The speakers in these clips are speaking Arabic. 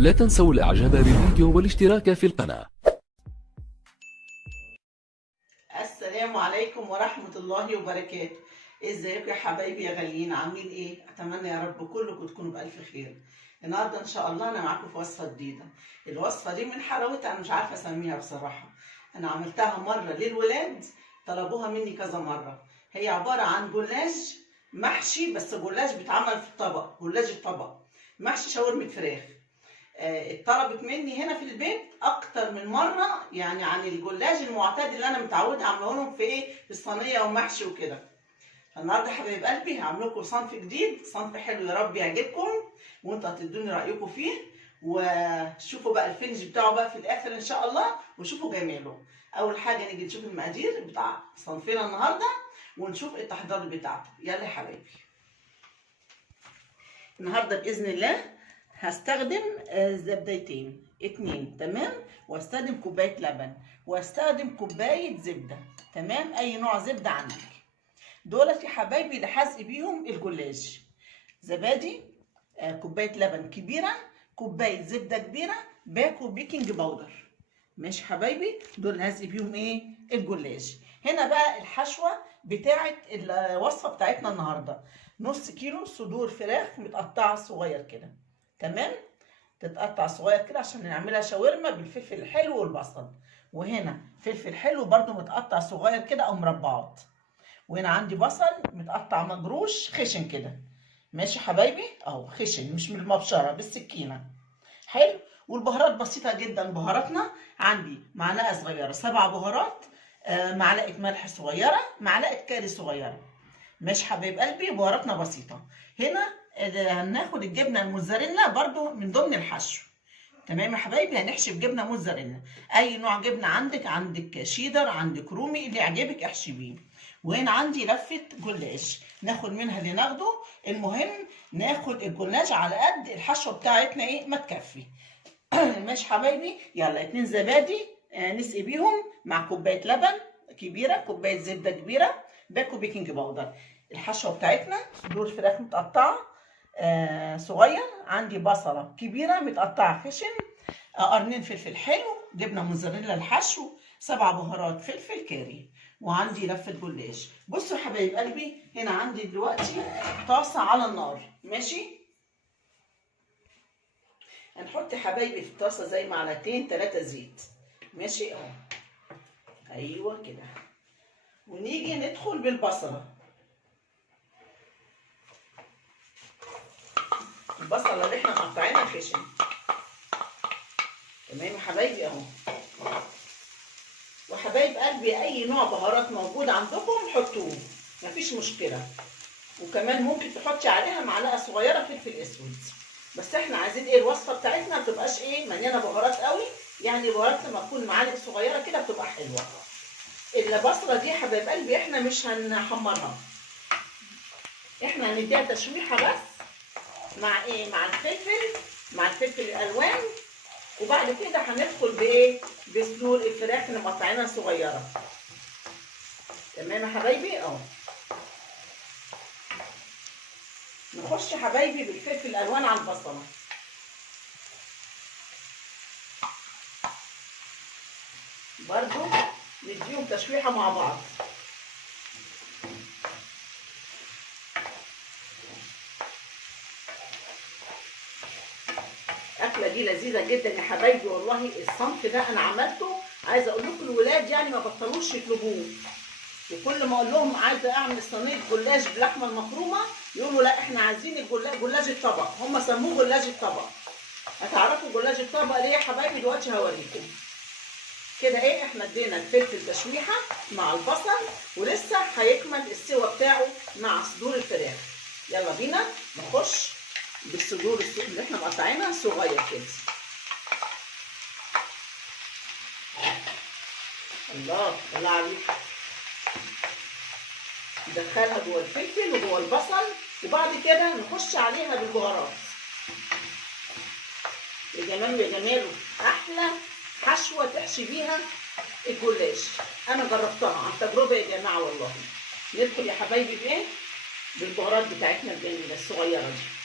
لا تنسوا الاعجاب بالفيديو والاشتراك في القناة. السلام عليكم ورحمة الله وبركاته. ازيكم يا حبايبي يا غاليين، عاملين ايه؟ اتمنى يا رب كلكم تكونوا بألف خير. النهارده ان شاء الله انا معاكم في وصفة جديدة. الوصفة دي من حلاوتها انا مش عارفة اسميها بصراحة. انا عملتها مرة للولاد، طلبوها مني كذا مرة. هي عبارة عن جلاش محشي، بس جلاش بيتعمل في الطبق، جلاش الطبق محشي شاورما فراخ. اتطلبت مني هنا في البيت اكتر من مره، يعني عن الجلاش المعتاد اللي انا متعوده اعمله لهم في في الصينيه ومحشي وكده. فالنهارده حبايب قلبي هعمل لكم صنف جديد، صنف حلو يا رب يعجبكم، وانتوا هتدوني رايكم فيه. وشوفوا بقى الفينش بتاعه بقى في الاخر ان شاء الله، وشوفوا جماله. اول حاجه نيجي نشوف المقادير بتاع صنفنا النهارده، ونشوف التحضيرات بتاعته. يلا يا حبايبي، النهارده باذن الله هستخدم زبدتين 2، تمام، واستخدم كوبايه لبن، واستخدم كوبايه زبده، تمام، اي نوع زبده عندك. دولت يا حبايبي اللي هسقي بيهم الجلاش. زبادي، كوبايه لبن كبيره، كوبايه زبده كبيره، باكو بيكنج باودر. ماشي حبايبي، دول اللي هسقي بيهم الجلاش. هنا بقى الحشوه بتاعه الوصفه بتاعتنا النهارده. نص كيلو صدور فراخ متقطعه صغير كده، تمام، تتقطع صغير كده عشان نعملها شاورما بالفلفل الحلو والبصل. وهنا فلفل حلو برده متقطع صغير كده او مربعات. وهنا عندي بصل متقطع مجروش خشن كده. ماشي حبايبي، اهو خشن، مش من المبشره، بالسكينه. حلو. والبهارات بسيطه جدا. بهاراتنا عندي معلقه صغيره 7 بهارات، معلقه ملح صغيره، معلقه كاري صغيره. ماشي حبايب قلبي، بهاراتنا بسيطه. هنا هناخد الجبنه الموتزاريلا برضو من ضمن الحشو. تمام يا حبايبي، هنحشي بجبنه موتزاريلا، اي نوع جبنه عندك شيدر، عندك رومي، اللي يعجبك احشي بيه. وهنا عندي لفه جلاش ناخد منها اللي ناخده. المهم ناخد الجلاش على قد الحشوه بتاعتنا ما تكفي. ماشي حبايبي، يلا 2 زبادي نسقي بيهم مع كوبايه لبن كبيره، كوبايه زبده كبيره، باكو بيكنج باودر. الحشوه بتاعتنا صدور فراخ متقطعه صغير، عندي بصله كبيره متقطعه خشن، قرنين فلفل حلو، جبنه موتزاريلا الحشو، 7 بهارات فلفل كاري، وعندي لفه جلاش. بصوا يا حبايب قلبي، هنا عندي دلوقتي طاسه على النار. ماشي، هنحط يا حبايبي في الطاسه زي معلقتين 3 زيت. ماشي اهو، ايوه كده. ونيجي ندخل بالبصله. البصله اللي احنا مقطعينها خشن، تمام يا حبايبي اهو. وحبايب قلبي اي نوع بهارات موجود عندكم حطوه، مفيش مشكله. وكمان ممكن تحطي عليها معلقه صغيره فلفل اسود. بس احنا عايزين الوصفه بتاعتنا ما تبقاش مليانه بهارات قوي، يعني بهارات لما تكون معالق صغيره كده بتبقى حلوه. البصله دي حبايب قلبي احنا مش هنحمرها، احنا هنديها تشويحه بس مع مع الفلفل الالوان. وبعد كده هندخل بصدور الفراخ اللي مقطعينها صغيره. تمام يا حبايبي اهو. نخش حبايبي بالفلفل الالوان على البصله. برضو نديهم تشويحه مع بعض. الاكله دي لذيذه جدا يا حبايبي والله. الصنف ده انا عملته، عايزه اقول لكم الولاد يعني ما بطلوش يطلبوه. وكل ما اقول لهم عايزه اعمل صينيه جلاش باللحمه المفرومه، يقولوا لا احنا عايزين جلاش الطبق. هم سموه جلاش الطبق. هتعرفوا جلاش الطبق ليه يا حبايبي؟ دلوقتي هوريكم. كده احنا ادينا الفلفل تشويحه مع البصل، ولسه هيكمل السوا بتاعه مع صدور الفراخ. يلا بينا نخش بالصدور اللي احنا مقطعينها صغير كده. الله الله عليك. ندخلها جوه الفلفل وجوه البصل، وبعد كده نخش عليها بالبهارات. يا جمال يا جماله، احلى حشوه تحشي بيها الجلاش. انا جربتها عن تجربه يا جماعه والله. ندخل يا حبايبي بالبهارات بتاعتنا الجميله الصغيره دي.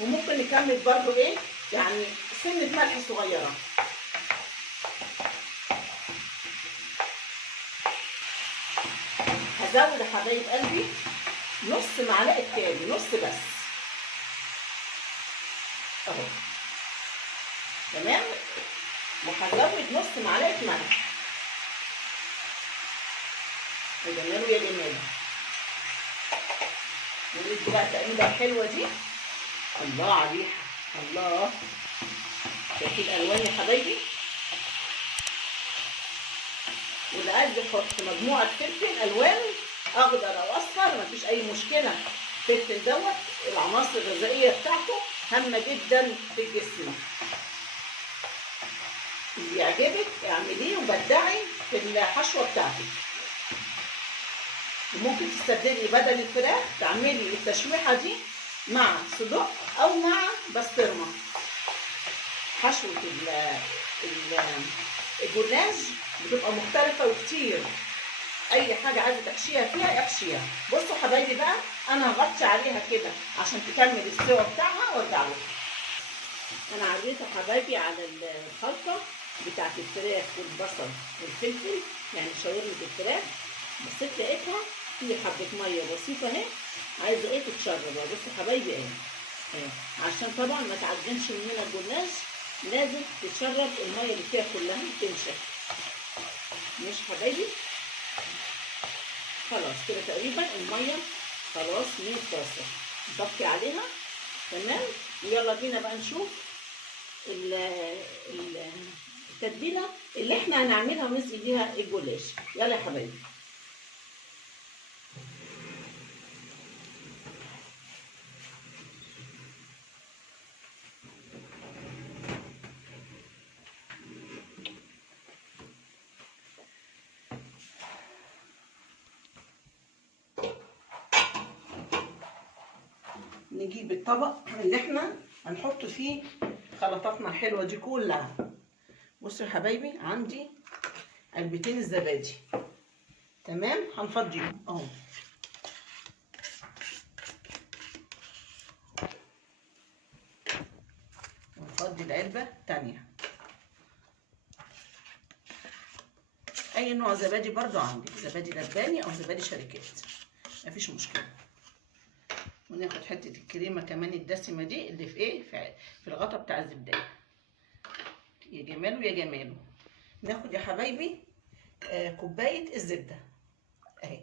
وممكن نكمل برضو ايه يعني سنه ملح صغيره. هزود يا حبايب قلبي نص معلقه تاني، نص بس اهو، تمام. وهزود نص معلقه ملح. يا جماله يا جماله. ندي بقى التقليبه الحلوه دي. الله على الريحه، الله. شايفين الالوان يا حبايبي؟ واللي عايز يحط مجموعه فلفل الوان اخضر او اصفر مفيش اي مشكله. الفلفل دوت العناصر الغذائيه بتاعته هامه جدا في الجسم. اللي يعجبك اعمليه وبدعي في الحشوه بتاعتك. وممكن تستبدلي بدل الفراخ تعملي التشويحه دي مع صدق او مع بسطرمه. حشوه الجلاش بتبقى مختلفه وكتير. اي حاجه عايزه تحشيها فيها احشيها. بصوا حبايبي بقى انا هغطي عليها كده عشان تكمل السوا بتاعها وارجع لكم. انا عديت يا حبايبي على الخلطه بتاعت الفراخ والبصل والفلفل، يعني شاورمه الفراخ. بصيت لقيتها في حبه ميه بسيطه اهي، عايزه ايه تتشرب. بصوا حبايبي اهي عشان طبعا ما تعجنش مننا الجلاش، لازم تتشرب الميه اللي فيها كلها تنشف. ماشي حبايبي؟ خلاص كده تقريبا الميه خلاص من الطاسه، نطفي عليها تمام. ويلا بينا بقى نشوف التتبيله اللي احنا هنعملها ونسقي بيها الجلاش. يلا يا حبايبي. نجيب الطبق اللي احنا هنحط فيه خلطاتنا الحلوه دي كلها. بصوا يا حبايبي عندي علبتين الزبادي تمام، هنفضيهم اهو. ونفضي العلبه التانيه. اي نوع زبادي برضو عندك، زبادي لباني او زبادي شركات مفيش مشكله. وناخد حته الكريمه كمان الدسمه دي اللي في ايه في الغطا بتاع الزبدايه. يا جماله يا جماله. ناخد يا حبايبي كوبايه الزبده اهي.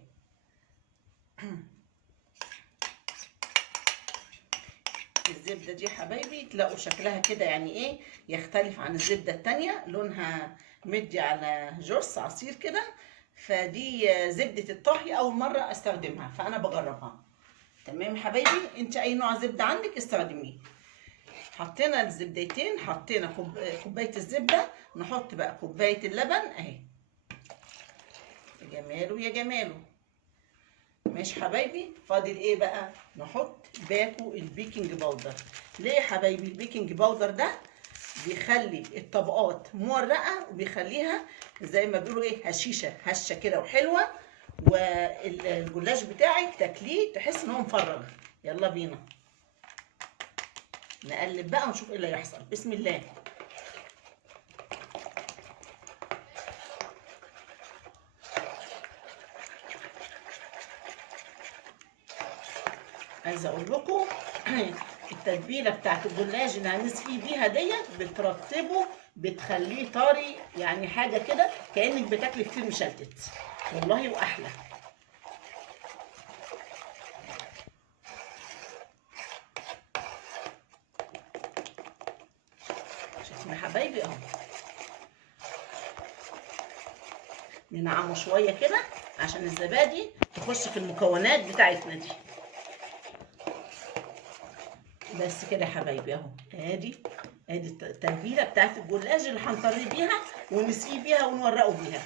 الزبده دي يا حبايبي تلاقوا شكلها كده يعني ايه يختلف عن الزبده التانيه، لونها مدي على جوس عصير كده. فدي زبده الطهي اول مره استخدمها فانا بجربها. تمام يا حبايبي، انت اي نوع زبده عندك استخدميه. حطينا الزبدتين، حطينا كوبايه الزبده، نحط بقى كوبايه اللبن اهي. يا جماله يا جماله. ماشي حبايبي. فاضل ايه بقى؟ نحط باكو البيكنج باودر. ليه يا حبايبي؟ البيكنج باودر ده بيخلي الطبقات مورقه وبيخليها زي ما بيقولوا ايه هشيشه، هشه كده وحلوه. والجلاش بتاعك تاكليه تحس ان هو مفرغ. يلا بينا نقلب بقى ونشوف ايه اللي هيحصل. بسم الله. عايزه اقول لكم التتبيله بتاعت الجلاش اللي هنسقيه بيها ديت بترطبه، بتخليه طري، يعني حاجه كده كانك بتاكلي فطير مشلتت والله واحلى. شايفين يا حبايبي اهو. ننعمه شويه كده عشان الزبادي تخش في المكونات بتاعتنا دي. بس كده يا حبايبي اهو. ادي التتبيله بتاعت الجلاش اللي هنطري بيها ونسقيه بيها ونورقه بيها.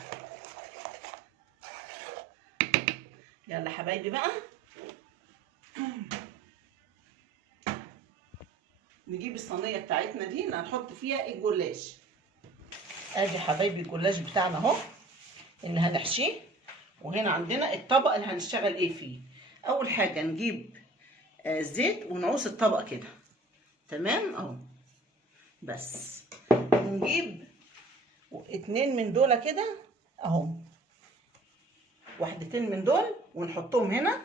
يلا يا حبايبي بقى نجيب الصينيه بتاعتنا دي اللي هنحط فيها الجلاش. ادي يا حبايبي الجلاش بتاعنا اهو اللي هنحشيه. وهنا عندنا الطبق اللي هنشتغل ايه فيه. اول حاجه نجيب زيت ونعوص الطبق كده تمام اهو. بس ونجيب 2 من دول كده اهو، واحدتين من دول ونحطهم هنا.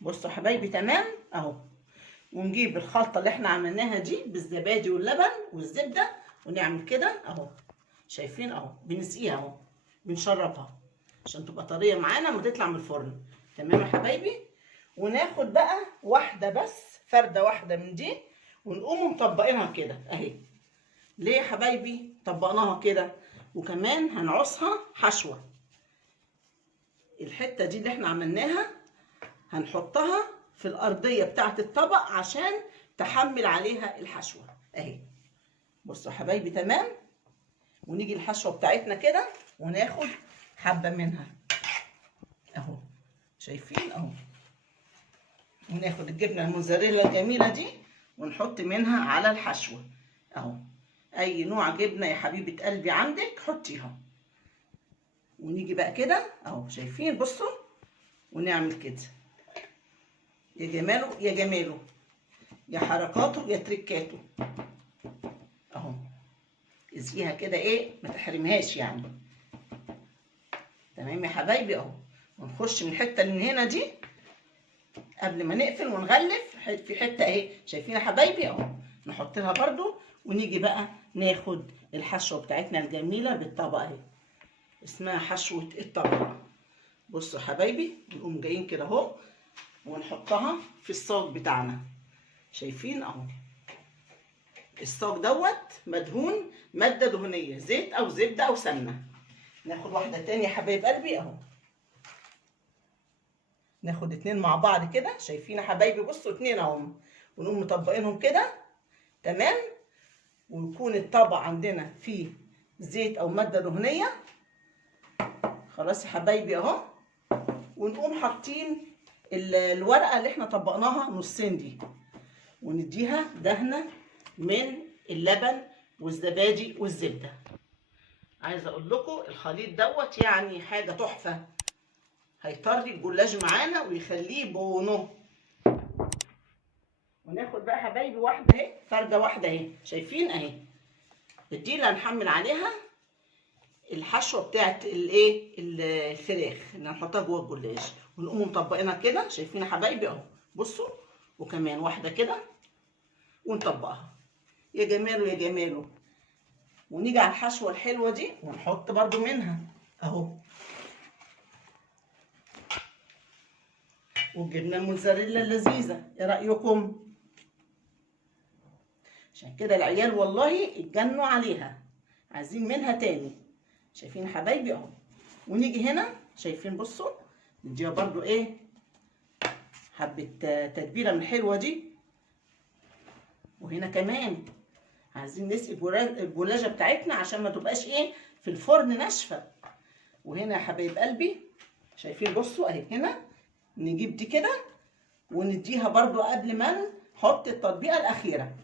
بصوا يا حبايبي تمام اهو. ونجيب الخلطه اللي احنا عملناها دي بالزبادي واللبن والزبده ونعمل كده اهو. شايفين اهو، بنسقيها اهو، بنشربها عشان تبقى طريه معانا لما تطلع من الفرن. تمام يا حبايبي. وناخد بقى واحده بس، فرده واحده من دي، ونقوم مطبقينها كده اهي. ليه يا حبايبي طبقناها كده؟ وكمان هنعصها حشوه. الحته دي اللي احنا عملناها هنحطها في الارضيه بتاعه الطبق عشان تحمل عليها الحشوه اهي. بصوا يا حبايبي تمام. ونيجي الحشوه بتاعتنا كده وناخد حبه منها اهو، شايفين اهو. وناخد الجبنه الموزاريلا الجميله دي ونحط منها على الحشوه اهو. اي نوع جبنه يا حبيبه قلبي عندك حطيها. ونيجي بقى كده اهو، شايفين بصوا، ونعمل كده. يا جماله يا جماله، يا حركاته يا تركاته اهو. اسقيها كده ايه، ما تحرمهاش يعني. تمام يا حبايبي اهو. ونخش من الحته اللي من هنا دي قبل ما نقفل ونغلف في حته اهي، شايفين يا حبايبي اهو. نحط لها برده. ونيجي بقى ناخد الحشوه بتاعتنا الجميله بالطبق اهي، اسمها حشوه الطبق. بصوا يا حبايبي، نقوم جايين كده اهو ونحطها في الصاج بتاعنا. شايفين اهو. الصاج دوت مدهون ماده دهنيه، زيت او زبده او سمنه. ناخد واحده تانية يا حبايب قلبي اهو. ناخد 2 مع بعض كده، شايفين يا حبايبي بصوا 2 اهم. ونقوم مطبقينهم كده تمام. ويكون الطبق عندنا فيه زيت او ماده دهنيه. خلاص يا حبايبي اهو. ونقوم حاطين الورقه اللي احنا طبقناها نصين دي، ونديها دهنه من اللبن والزبادي والزبده. عايزه اقول لكم الخليط دوت يعني حاجه تحفه، هيطري الجلاش معانا ويخليه بونو. وناخد بقى حبايبي واحده اهي، فرده واحده اهي، شايفين اهي. دي اللي هنحمل عليها الحشوه بتاعت الايه، الفراخ اللي هنحطها جوه الجلاش. ونقوم مطبقينها كده، شايفين يا حبايبي اهو بصوا. وكمان واحده كده ونطبقها. يا جماله يا جماله. ونيجي على الحشوه الحلوه دي ونحط برده منها اهو. والجبنه الموزاريلا اللذيذه، ايه رايكم؟ عشان كده العيال والله اتجنوا عليها، عايزين منها تاني. شايفين حبايبي اهو. ونيجي هنا شايفين بصوا، نديها برضو ايه، حبه تتبيله من الحلوه دي. وهنا كمان عايزين نسقي الجلاشه بتاعتنا عشان ما تبقاش ايه في الفرن ناشفه. وهنا يا حبايب قلبي شايفين بصوا اهي، هنا نجيب دي كده ونديها برضو قبل ما نحط التطبيقه الاخيره.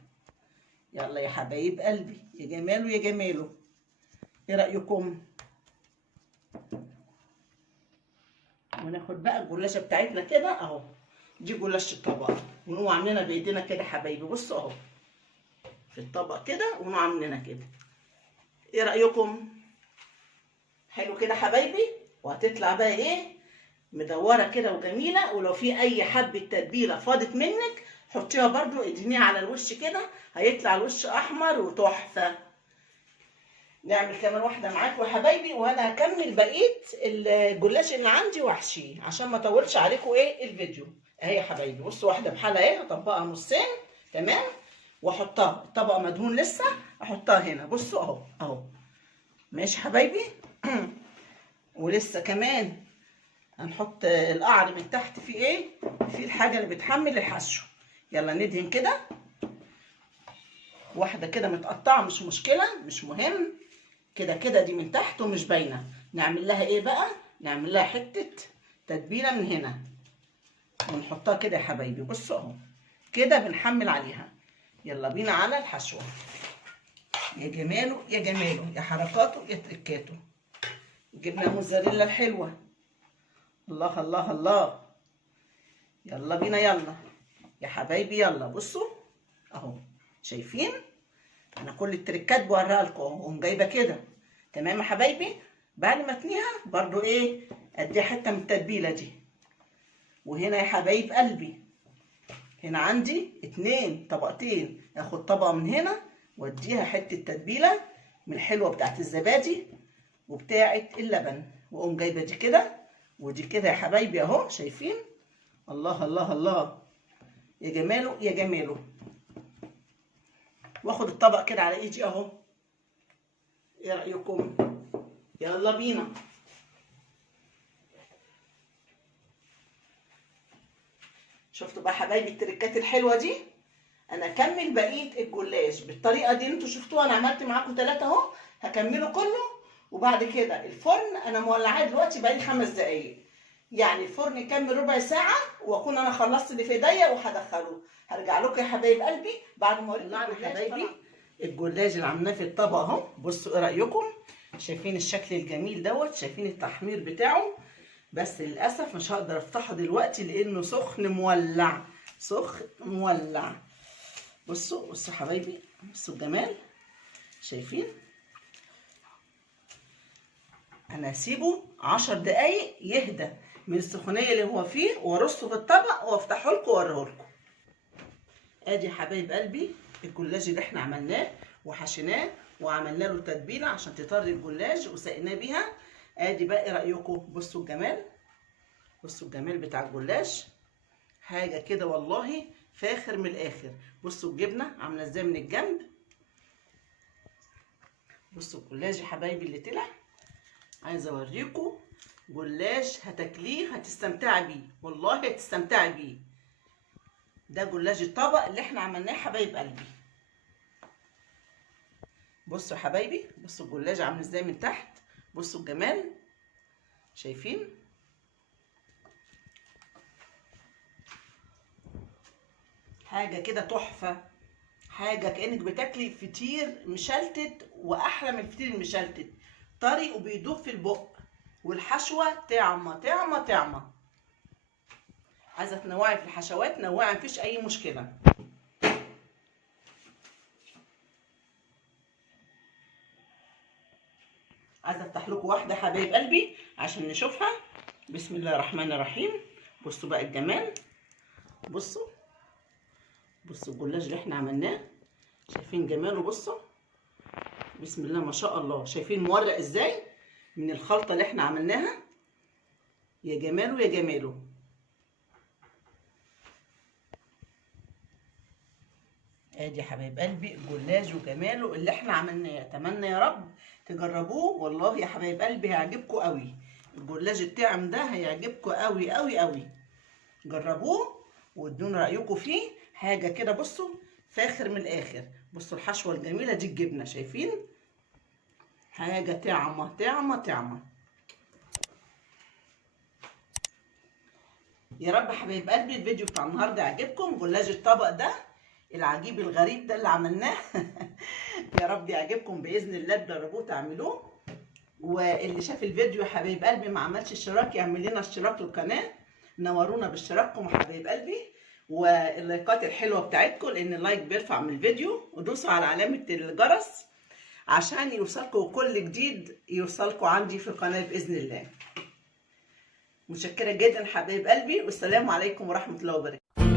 يلا يا حبايب قلبي، يا جماله يا جماله، ايه رايكم؟ وناخد بقى الجلاشه بتاعتنا كده اهو. دي جلاشه الطبق، ونقوم عاملينها بايدينا كده حبايبي بصوا اهو، في الطبق كده ونقوم عاملينها كده. ايه رايكم؟ حلو كده حبايبي. وهتطلع بقى ايه، مدوره كده وجميله. ولو في اي حبه تتبيله فاضت منك حطيها برضو، ادهنيها على الوش كده، هيطلع الوش احمر وتحفه. نعمل كمان واحده معاكم يا حبايبي، وانا هكمل بقيه الجلاش اللي عندي واحشيه عشان ما اطولش عليكم ايه الفيديو. اهي يا حبايبي بصوا، واحده بحالها اهي، هطبقها نصين تمام، واحطها الطبق مدهون لسه، احطها هنا بصوا اهو اهو. ماشي حبايبي. ولسه كمان هنحط القعر من تحت فيه ايه، فيه الحاجه اللي بتحمل الحشو. يلا ندهن كده واحده كده متقطعه، مش مشكله مش مهم، كده كده دي من تحت ومش باينه. نعمل لها ايه بقى، نعمل لها حته تتبيله من هنا ونحطها كده يا حبايبي بصوا اهو، كده بنحمل عليها. يلا بينا على الحشوه. يا جماله يا جماله، يا حركاته يا تركاته. جبنه الموزاريلا الحلوه، الله الله الله. يلا بينا يلا يا حبايبي، يلا بصوا اهو. شايفين؟ انا كل التريكات بوريها لكم اهو، جايبه كده. تمام يا حبايبي؟ بعد ما اتنيها برضو ايه، اديها حته من التتبيله دي. وهنا يا حبايب قلبي هنا عندي 2 طبقتين، اخد طبقه من هنا واديها حته تتبيله من الحلوه بتاعت الزبادي وبتاعت اللبن، واقوم جايبه دي كده ودي كده يا حبايبي اهو. شايفين؟ الله الله الله، يا جماله يا جماله. واخد الطبق كده على ايدي اهو. ايه رايكم؟ يلا بينا. شفتوا بقى حبايبي التركات الحلوه دي؟ انا اكمل بقيه الجلاش بالطريقه دي. انتوا شفتوها انا عملت معاكم 3 اهو، هكمله كله. وبعد كده الفرن انا مولعاه دلوقتي بقالي 5 دقايق، يعني الفرن يكمل ربع ساعه واكون انا خلصت اللي في ايديا وهدخله. هرجع لكم يا حبايب قلبي بعد ما اوريكم يا حبايبي الجلاش اللي عملناه في الطبق اهو. بصوا ايه رايكم؟ شايفين الشكل الجميل دوت؟ شايفين التحمير بتاعه؟ بس للاسف مش هقدر افتحه دلوقتي لانه سخن مولع، سخن مولع. بصوا بصوا حبايبي، بصوا الجمال. شايفين؟ انا هسيبه 10 دقايق يهدى من السخونيه اللي هو فيه وارصه في الطبق وافتحه لكم واوريه لكم. ادي يا حبايب قلبي الجلاش اللي احنا عملناه وحشيناه وعملنا له تتبيله عشان تطري الجلاش وسقيناه بيها. ادي بقى ايه رايكم؟ بصوا الجمال، بصوا الجمال بتاع الجلاش، حاجه كده والله فاخر من الاخر. بصوا الجبنه عامله ازاي من الجنب. بصوا الجلاش يا حبايبي اللي طلع. عايزه اوريكم جلاش هتاكليه هتستمتعي بيه، والله هتستمتعي بيه. ده جلاش الطبق اللي احنا عملناه يا حبايب قلبي. بصوا يا حبايبي، بصوا الجلاش عامل ازاي من تحت، بصوا الجمال. شايفين؟ حاجه كده تحفه، حاجه كانك بتاكلي فطير مشلتت، واحلى من الفطير المشلتت، طري وبيدوب في البق، والحشوه طعمه طعمه طعمه. عايزه تنوعي في الحشوات نوعي، مفيش اي مشكله. عايزه افتح لكم واحده حبايب قلبي عشان نشوفها. بسم الله الرحمن الرحيم. بصوا بقى الجمال، بصوا بصوا الجلاش اللي احنا عملناه. شايفين جماله؟ بصوا بسم الله ما شاء الله. شايفين مورق ازاي من الخلطه اللي احنا عملناها؟ يا جماله يا جماله. ادي يا حبايب قلبي الجلاش وجماله اللي احنا عملناه. اتمنى يا رب تجربوه، والله يا حبايب قلبي هيعجبكم قوي. الجلاش الطعم ده هيعجبكم قوي قوي قوي. جربوه وادونا رايكم فيه. حاجه كده بصوا فاخر من الاخر. بصوا الحشوه الجميله دي الجبنه، شايفين؟ حاجه طعمه طعمه طعمه. يا رب حبايب قلبي الفيديو بتاع النهارده يعجبكم. جلاش الطبق ده العجيب الغريب ده اللي عملناه يا رب يعجبكم باذن الله. تجربوه تعملوه. واللي شاف الفيديو يا حبايب قلبي ما عملش اشتراك يعمل لنا اشتراك للقناه. نورونا باشتراككم يا حبايب قلبي واللايكات الحلوه بتاعتكم، لان اللايك بيرفع من الفيديو. ودوسوا على علامه الجرس عشان يوصلكم كل جديد يوصلكم عندي في القناه باذن الله. متشكره جدا حبايب قلبي، والسلام عليكم ورحمه الله وبركاته.